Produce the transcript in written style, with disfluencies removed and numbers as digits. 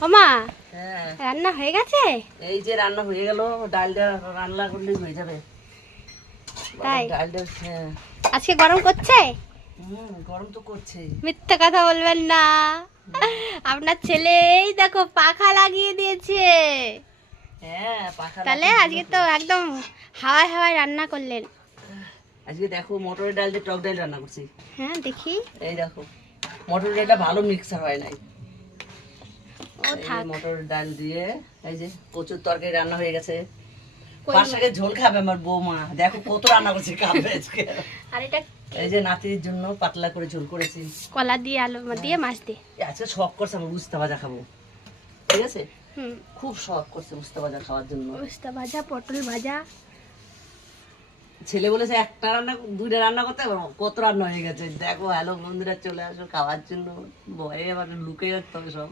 ওমা, হ্যাঁ রান্না হয়ে গেছে? এই যে রান্না হয়ে গেল, ডালটা রান্না করলেই হয়ে যাবে। তাই? ডালটা হ্যাঁ। আজকে গরম করছে? গরম তো করছেই। মিথ্যে কথা বলবেন না, আপনার ছেলে এই দেখো পাখা লাগিয়ে দিয়েছে। হ্যাঁ পাখা তাহলে লাগিয়ে আজকে দিল তো একদম হাওয়ায় হাওয়ায় রান্না করলেন। আজকে দেখো মটরের ডাল দিয়ে টক ডাল রান্না করছি। হ্যাঁ দেখি। এই দেখো মটরের ডালটা ভালো মিক্সার হয় নাই। ও থাক। মটরের ডাল দিয়ে এই যে প্রচুর তরকারি রান্না হয়ে গেছে। কই পাশাকে ঝোল খাবে আমার বৌমা, দেখো কত রান্না করছি খাবে আজকে। আর এটা এই যে নাতির জন্য পাতলা করে ঝোল করেছি। কলা দিয়ে আলু দিয়ে মাছ দিয়ে। আজকে শখ করছে আমার উস্তা ভাজা খাবো, ঠিক আছে? হুম, খুব শখ করছে উস্তা ভাজা খাওয়ার জন্য। উস্তা ভাজা, পটল ভাজা। ছেলে বলেছে একটা রান্না দুইটা রান্না করতে, কত রান্না হয়ে গেছে দেখো। হ্যালো বন্ধুরা, চলে আসো খাওয়ার জন্য। ভয়ে আবার লুকিয়ে রাখতে হবে সব।